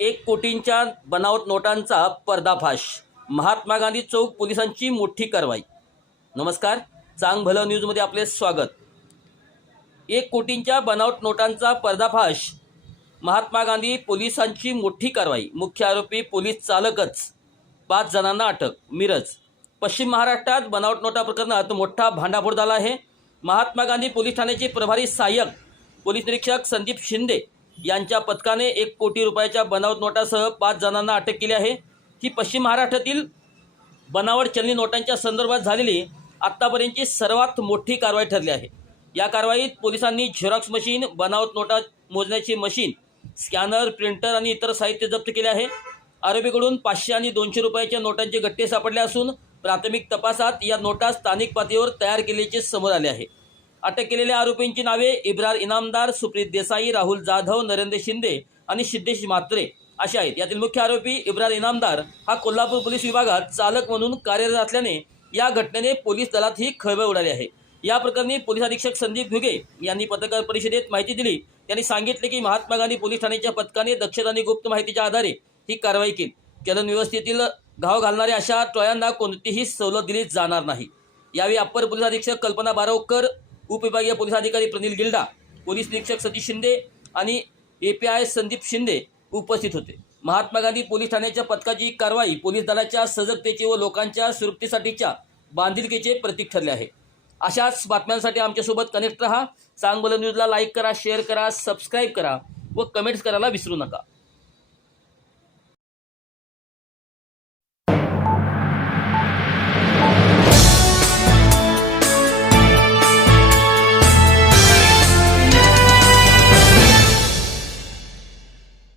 एक कोटींच्या बनावट नोटांचा पर्दाफाश. महात्मा गांधी चौक पोलिसांची मोठी कारवाई. नमस्कार चांग भलं न्यूजमध्ये आपले स्वागत. एक कोटींच्या बनावट नोटांचा पर्दाफाश. महात्मा गांधी पोलिसांची मोठी कारवाई. मुख्य आरोपी पोलीस चालकच. पाच जणांना अटक मिरज. पश्चिम महाराष्ट्रात बनावट नोटा प्रकरणात मोठा भांडाफोड झाला आहे. महात्मा गांधी पोलीस ठाण्याचे प्रभारी सहाय्यक पोलीस निरीक्षक संदीप शिंदे यांच्या पथकाने एक कोटी रुपयाच्या बनावट नोटासह पाच जणांना अटक केली आहे. ही पश्चिम महाराष्ट्रातील बनावट चलनी नोटांच्या संदर्भात झालेली आत्तापर्यंतची सर्वात मोठी कारवाई ठरली आहे. या कारवाईत पोलिसांनी झेरॉक्स मशीन बनावट नोटा मोजण्याची मशीन स्कॅनर प्रिंटर आणि इतर साहित्य जप्त केले आहे. आरोपीकडून पाचशे आणि दोनशे रुपयाच्या नोटांचे गट्टे सापडले असून प्राथमिक तपासात या नोटा स्थानिक पातळीवर तयार केल्याचे समोर आले आहे. अटक केलेल्या आरोपींची नावे इब्रार इनामदार सुप्रीत देसाई राहुल जाधव नरेंद्र शिंदे आणि सिद्धेश म्हात्रे असे आहेत. यातील मुख्य आरोपी इब्रार इनामदार हा कोल्हापूर पोलीस विभागात चालक म्हणून कार्यरत असल्याने या घटनेने पोलीस दलात ही खळबळ उडाली आहे. या प्रकरणी पोलीस अधीक्षक संदीप घुगे यांनी पत्रकार परिषदेत माहिती दिली. त्यांनी सांगितले की महात्मा गांधी पोलीस ठाण्याच्या पथकाने दक्षता आणि गुप्त माहितीच्या आधारे ही कारवाई केली. चलन व्यवस्थेतील घाव घालणाऱ्या अशा टोळ्यांना कोणतीही सवलत दिली जाणार नाही. यावेळी अप्पर पोलीस अधीक्षक कल्पना बारवकर उपविभागीय पोलीस अधिकारी प्रनिल गिल्डा पोलीस निरीक्षक सतीश शिंदे आणि A P I Sandeep Shinde उपस्थित होते. महात्मा गांधी पोलीस ठाण्याच्या पथकाची कारवाई पोलीस दलाच्या सजगतेचे व लोकांच्या सुरक्षेसाठीच्या बांधिलकीचे प्रतीक ठरले आहे. अशाच बातम्यांसाठी आमच्यासोबत कनेक्ट रहा. चांगलं न्यूजला लाईक करा शेअर करा सबस्क्राईब करा व कमेंट्स करायला विसरू नका.